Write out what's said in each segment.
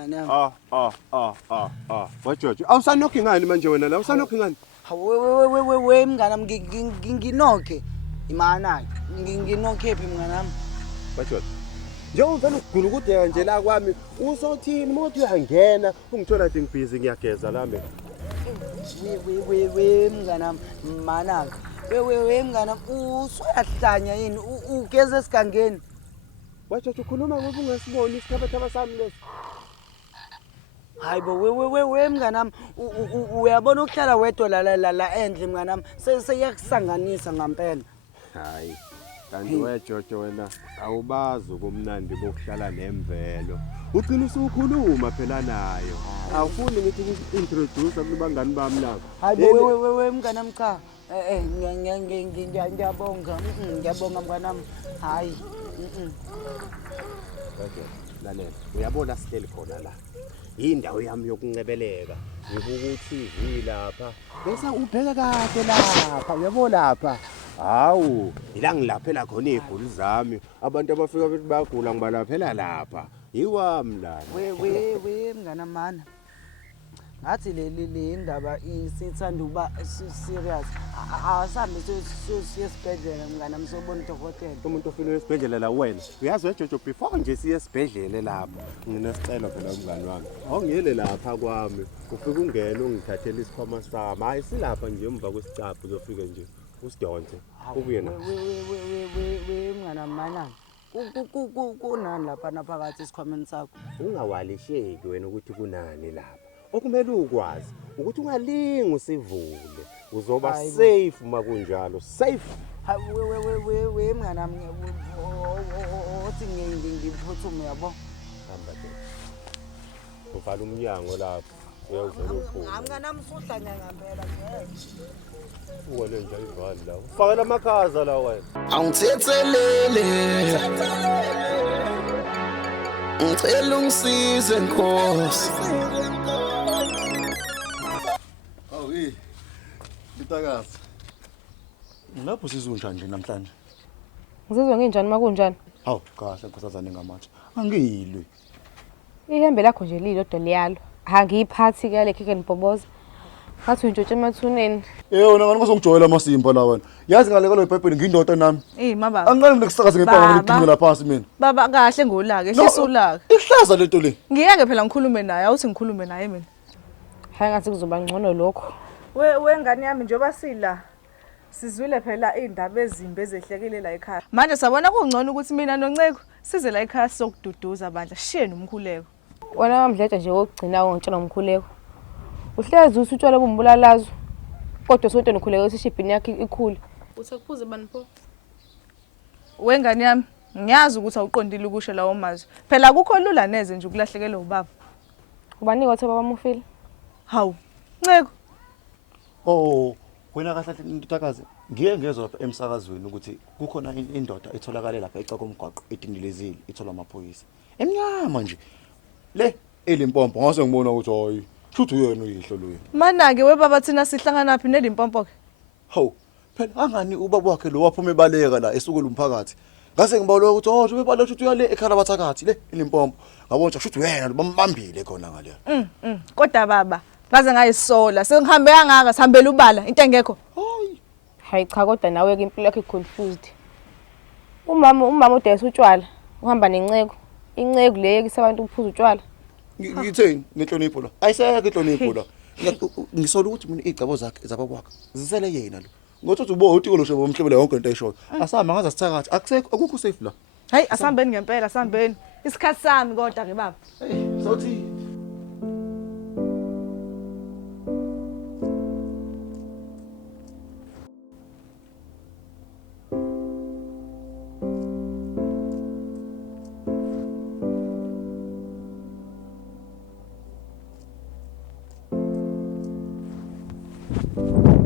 mngane yami. Wajojo. Awusanokhi ngani manje wena la? Awusanokhi ngani? We mngane yami nginokhe. Imana nginokhe phi mngane yami? Wajojo. Njengoba uvela ukugula nje la kwami, usothini mothi uyangena, ungithola nje ngibhizi ngiyageza la mina. We mngane yami manaka. We mngane usuyahlanya yini? Ugeze esigangeni. Wajojo ukhuluma ngoba ungasiboni isikhabathaba sami leso. Hayibo we mngane yami uyabona ukuhlala wedwa la endle mngane yami seyakusanganisa ngempela. Hayi. Kanti wejojo wena awubazi ukumnandi bokuhlala nemvelo. Uqina usukhuluma phela nayo. Awufuni ngithi introduce kubangani bami lapha. Hayibo we mngane yami cha. Ngiyabonga. Ngiyabonga mngane yami. Hayi. Lalela. Uyabona sihleli khona la. Indawo yami yokuncebeleka. Ngibuka uTV lapha. Bese ubheka kahle lapha. Uyabona lapha. Hawu, ila ngilaphela khona iziguli zami. Abantu abafika bethi bayagula ngibalaphela lapha. Yiwami la. We mngane mana. Ngathi le indaba isithanda uba serious. Asambe siyesibhedlela mngane amsobona udokotela. Umuntu ofuna esibhedlela la wena. Uyazi wejojo before nje siye esibhedlela lapha. Nginesicelo phela umngane wami. Awungiyele lapha kwami. Ufike ungene ungithathele isikhwama sami. Hayi silapha nje emva kwesicaphu uzofika nje. Usidonse ubuye na we mngane mana kunani lapha naphakathi esikhwameni sakho ungawalisheki wena ukuthi kunani lapha okumele ukwazi ukuthi ungalingi usivule uzoba safe makunjalo safe we mngane nami othi ngiphuthume yabo hamba ke uvala umnyango lapha uyawuvela uphuma mngane nami usuhlanya ngempela nje Wena nje ayivali la. Ufakela amakhaza la wena. Angithethelele. Ngicela ungisize Nkosi. Awu Litakazi. Lapho sizunjani nje namhlanje? Ngizizwa nginjani makunjani? Hawu kahle nkosazane ngamatshe. Angilwi. Ihembe lakho nje lilodwa liyalo. Angiyiphathi ke le kheke nibhoboza. Ngathi untshontshe emathuneni. Wena ngani ngizongijoyela amasimba la wena. Yazi ngale kwalo iBhayibheli ngindoda nami. Mama. Angiqale ngikusakaze ngempanga ngidingela phansi mina. Baba kahle ngolaka, ehlisa ulaka. Ihlaza lento le. Ngiyeke phela ngikhulume naye, awuthi ngikhulume naye mina. Hayi ngathi kuzoba ngcono lokho. Wengane yami njoba sila sizwile phela indaba ezimbi ezehlekile la ekhaya. Manje sabona kungcono ukuthi mina noNceko size la ekhaya sokududuza bandla shiye nomkhuleko. Wena wamdledla nje wokugcina ngitshela nomkhuleko. Uhlezi usutshwala bombulalazo. Kodwa sonke nokhuleko esishibhini yakhe ikhulu. Uthakuphuze bani pho? Wengane yami ngiyazi ukuthi awuqondile ukusho lawo mazwi. Phela akukho lula neze nje ukulahlekelwa ubaba. Ubani wathi baba mufile? Hawu, Nceko. Oh, wena kahle Ntakazi. Ngiye ngezwe lapha emsakazweni ukuthi kukhona indoda etholakala lapha eca komgwaqo edindilezile ithola amaphoyisa. Emnyama nje. Le elimpompo ngase ngibona ukuthi hayi Shuthu yena uyihlo loyo. Mana ke webaba thina sihlangana phi neLimpopo ke? Hawu, phela angani ubaba wakhe lo waphuma ebaleka la esukela umphakathi. Ngase ngibawela ukuthi oh ubebaleka ukuthi uyale ekhala bathakathi le eLimpopo. Ngabona shuthu yena bambambile khona ngale. Kodwa baba, ngaze ngayisola sengihambe kangaka sihambela ubala into engekho. Hayi cha kodwa nawe ke impilo yakhe confused. Umama udayisa utshwala, uhamba neNceko. Inceko leyo kusabantu ukuphuza utshwala. Ngitheni nenhlonipho la ayisekho inhlonipho la ngisola ukuthi mina igcabo zakhe zabakwakhe zisele yena lo ngokuthi ubo utiko lo shebo umhlebele yonke into ayishoyo asihamba ngaza sithakathi akusekho akukho safe la Hayi asihambeni ngempela asihambeni isikhathi sami kodwa ke baba sothi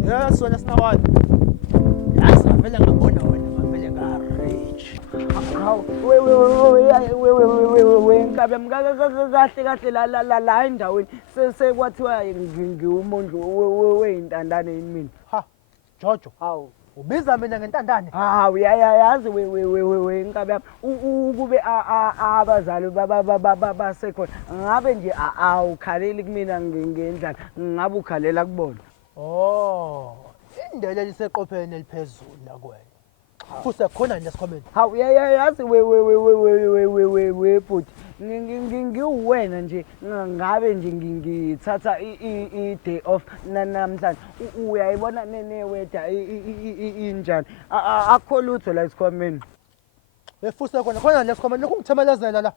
Yes, wena sinawani. Yazi ngavele ngabona wena ngavele rich. Hawu we ngabe kahle la endaweni sekwathiwa ngiwumondlo weintandane yini mina. Ha, Jojo. Hawu. Ubiza mina ngentandane. Hawu yazi we inkabi yami ukube abazali basekhona ngabe nje awukhaleli kumina ngendlala ngabe ukhalela kubona. Oh, indlela liseqopheni eliphezulu la kuwena. Kusekhona nesikhomeni. Hawu yazi we bhuti ngiwena nje ngabe nje ngithatha i-day off namhlanje uyayibona neweda injani akho lutho la esikhwameni. Befuse khona nesikhomeni kungithemelezela la.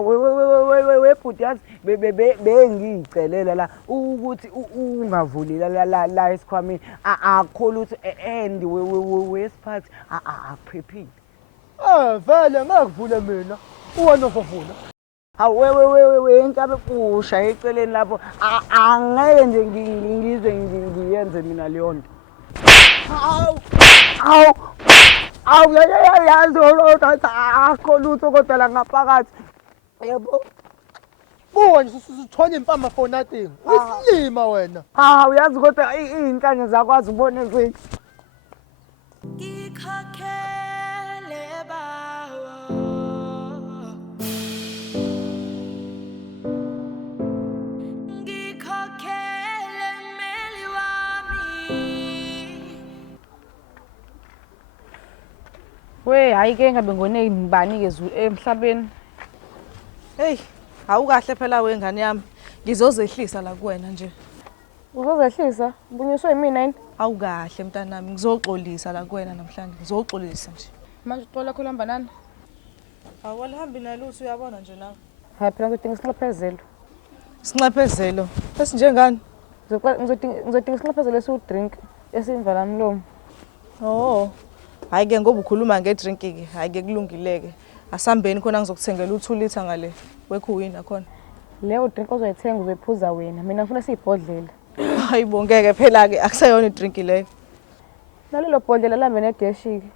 We bhuti yazi bengiyicelela la ukuthi ungavuli la esikhwameni akho lutho and wesiphathi akuphephile. Vele ngakuvule mina. Uwena ozovula. We inkabe ushaye eceleni lapho angeke nje ngize ngiyenze mina leyo nto. Awu yazi akho lutho kodwa la ngaphakathi. Yebo. Buwa nje usithonya impama for nothing. Uyisilima wena. Uyazi kodwa izinkanye zakwazi ubone ezinye. Ngikhokhele bawo. Ngikhokhele meli wami. We hayi ke ngabe ngone ngibani ke emhlabeni. Hey, awukahle phela wengane yami. Ngizozehlisa la kuwena nje. Uzozehlisa? Bunyiswe yimina yini? Awukahle mntanami, ngizoxolisa la kuwena namhlanje. Ngizoxolisa nje. Manje uxola khona hamba nani? Awalihambi nalutho uyabona nje nawe. Hayi phela ngidinga isinxephezelo. Sinxephezelo. Esinjengani? Ngizodinga isinxephezelo esiwudrink esimvala mlomo. Oh. Hayi ke ngoba ukhuluma ngedrink ke, hayi ke kulungileke. Asambeni khona ngizokuthengela u2 litha ngale wekhuwina khona. Leyo drink ozoyithenga uzophuza wena. Mina ngifuna siyibhodlela. Hayibo ngeke phela ke akusayona idrink leyo. Nalelo bhodlela lambe nedeshi ke.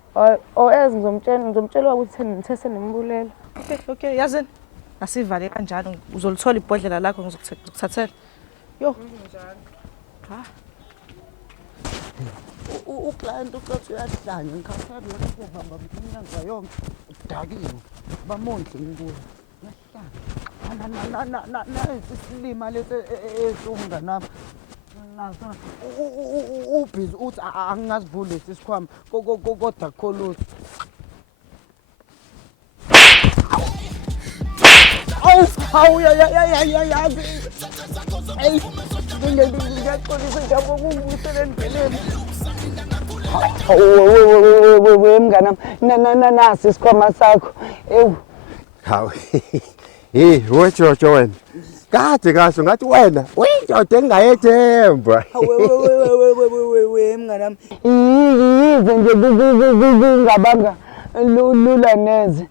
Ezi ngizomtshela ukuthi ngithese nembulela. Okay, yazini. Asivale kanjalo uzolithola ibhodlela lakho ngizokuthathela. Yo. Ha. Uclient ucathi uyahlanya ngikhathele lapho hamba inyanga yonke udakiwe bamondle ngikuwe yahlanya isilima lesi esumnga nami nasona ubhizi uthi angingasivuli lesi sikhwama kodwa kholuthi awu yazi hey ngiyaxolisa njalo ukungibuyisela endleleni. Mnganami nasi isikhwama sakho ewu. Hawu. Wejojo wena. Kade kahle ngathi wena uyindoda engayethemba. Mnganami yize nje kungabanga lula neze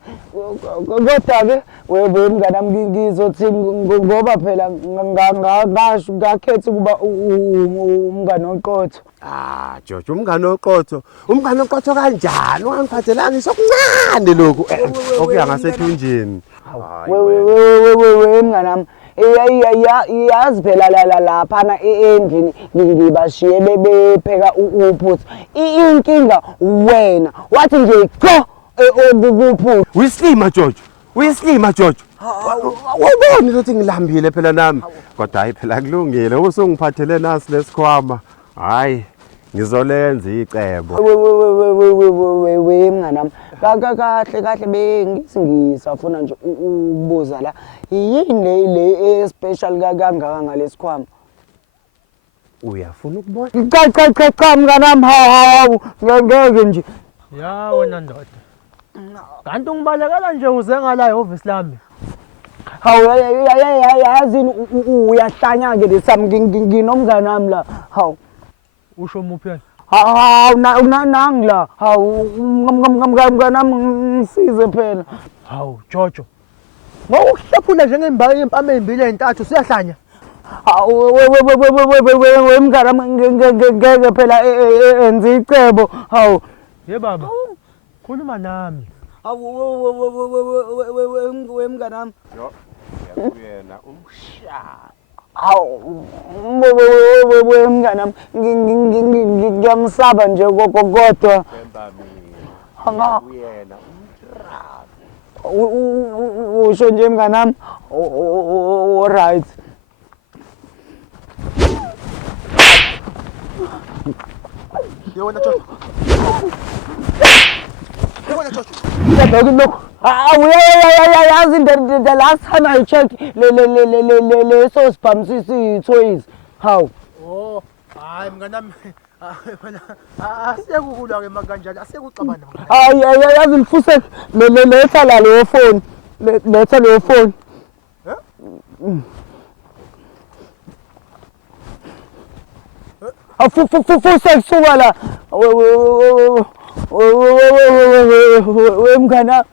kodwa ke mnganami ngizothi ngoba phela ngasho ngakhetha ukuba umngane oqotho. Jojo umngane oqotho. Umngane oqotho kanjani? Ungangiphathelanga isokuncane lokhu okuya ngasethunjini. Mnganami yazi phela laphana endlini ngibashiye bepheka uphuthu. Inkinga wena wathi nje qho okuphuthu. Uyislima Jojo. Wabona ukuthi ngilambile phela nami. Kodwa hayi phela kulungile. Usungiphathele nasi lesikhwama. Hayi ngizolenza icebo. Mnganami kahle bengisafuna nje ukubuza la yini le special kangaka ngalesikhwama. Uyafuna ukubona? Cha mnganami hawu ngeke nje. Ya wena ndoda. Kanti ungibalekela nje uze ngala office lami. Hawu yazini uyahlanya ke lesami nginomngane nami la. Hawu Usho muphi yena? hawu nangila hawu mnganami ngisize phela. Hawu Jojo. Ngawuhlephula njengembali impama ezimbili ezintathu siyahlanya. Mnganami ngeke phela enze icebo. Hawu Ye baba. Khuluma nami. Mnganami Yena umsha. Hawu, mnganami, ngiyamsaba nje kodwa. Themba mina. Uyena umtrafu. Usho nje mnganami. Alright. Yewona Jojo. Yewona Jojo. Look. Yazi the last time I checked le so spam toys. How? Oh, hayi mnganami. Wena asiyekukulwa ke makanjani asiyekuxabana mngani. Yazi mfuse letha la leyo phone. Letha leyo phone. Fuse kusuka la. Wemngana